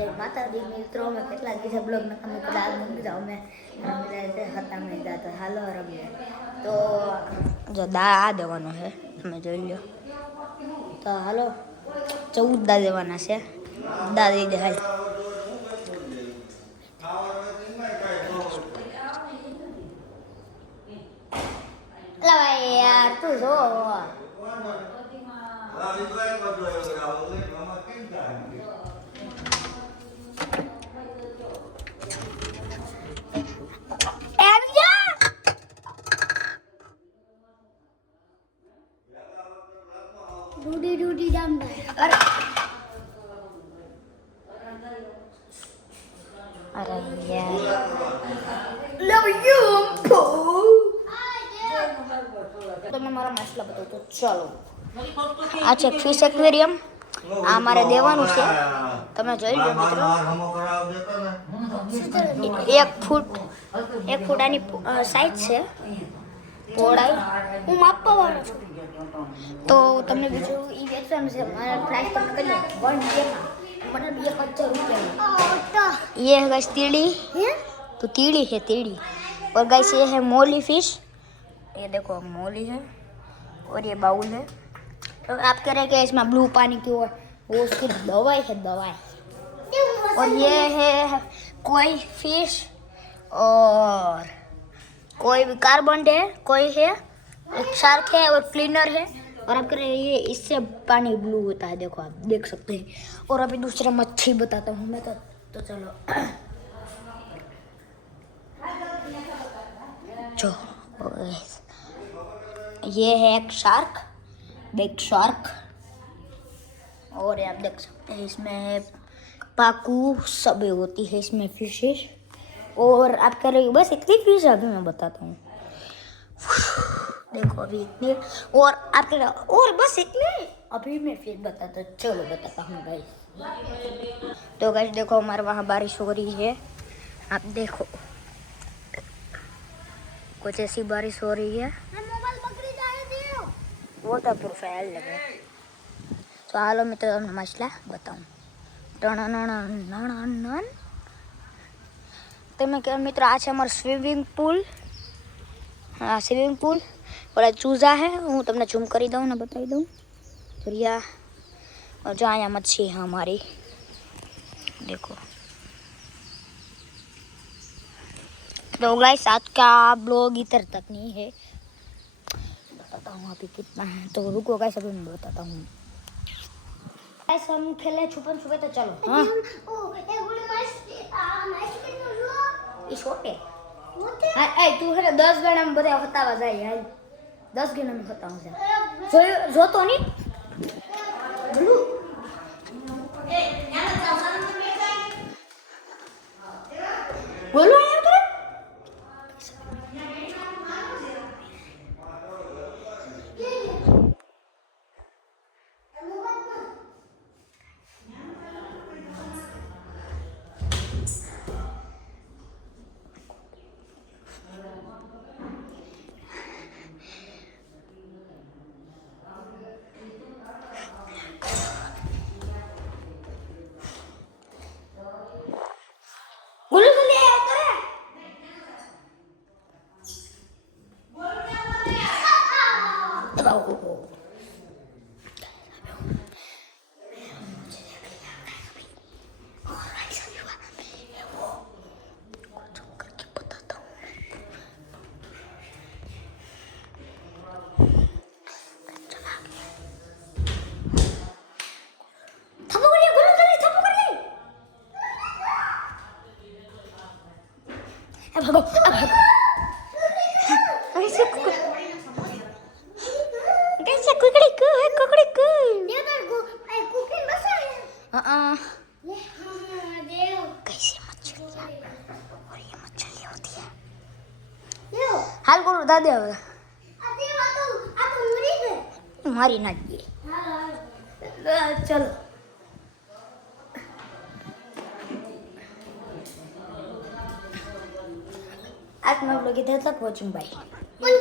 જય માતાજી મિત્રો, અમે કેટલા દિવસે બ્લોગ નતા મૂકતા, આજ મૂકી જાઓ અમે હતા મેં જાતા હાલો રમીએ. તો જો દા દેવાનો છે, તમે જોઈ લો. તો હાલો 14 દા દેવાના છે, દા દઈ દે હાલ. ભાઈ યાર તું જો रूडी रूडी डाम अरे अरे यार लव यू अम्पो. तो मैं मारा मसला बताऊं तो चलो. આ છે ફિશ એક્વેરિયમ, આ મારે દેવાનું છે, તમે જોઈ લો મિત્રો. 1 ફૂટ આની સાઈઝ છે, પહોળાઈ હું માપવા વાળો છું. તો તમને બીજું એ વેચવાનું છે, મારા પ્રાઇસ તમે કરી લો 1 मतलब ये 50 ये है गाइस तीड़ी, तो तीड़ी है तीड़ी. और गाइस ये है मोली फिश, ये देखो मोली है और ये बाउल है. तो आप कह रहे हैं कि इसमें ब्लू पानी क्यों है, वो उसकी दवाई है दवाई. और ये है कोई फिश और कोई भी कार्बन है, कोई है एक शार्क है और क्लीनर है. और आप कह रहे हैं ये इससे पानी ब्लू होता है, देखो आप देख सकते हैं. और अभी दूसरा मच्छी बताता हूँ मैं. तो चलो जो ये है एक शार्क, बिग शार्क. और ये आप देख सकते हैं इसमें है पाकू सब होती है इसमें फिशेस. और आप कह रहे हो बस इतनी फिश अभी मैं बताता हूँ. देखो अभी इतने, और आप कह रहे हो और बस इतने, अभी मैं फिर बताता, चलो बताता हूँ गाइस. तो गाइस देखो हमारे वहाँ बारिश हो रही है, आप देखो कुछ ऐसी बारिश हो रही है. वोटर प्रूफ है लगे. तो हालो मैं तो मसला बताऊँ. तो मैं कह मित्र आ છે અમારું સ્વિમિંગ પૂલ. હા સ્વિમિંગ પૂલ ઓલા ચૂઝા है, હું તમને ઝૂમ કરી દઉં ને બતાવી દઉં. रिया और जो आया मच्छी है हमारी, देखो. तो गाइस आज का ब्लॉग इधर तक नहीं है, बताता हूँ अभी कितना है. तो रुको गाइस अभी मैं बताता हूँ. गाइस हम खेले छुपन छुपे, तो चलो. हाँ ये छोटे ए तू है 10 गणा में બધા હતાવા જાય હાલ. 10 ગણા में હતાવા જાય જો તો નહીં બોલું. બોલો આયા કરે भागो कैसे कुकड़ी को है कुकड़ी को ये तो कुकिंग बस है. हां कैसे मछलियां, और ये मछली होती है. हाल करो दादे હવે आ तो मरी गई, मारी ना गई. चलो आज मैं ब्लॉग इधर तक पहुंचूं. बाय.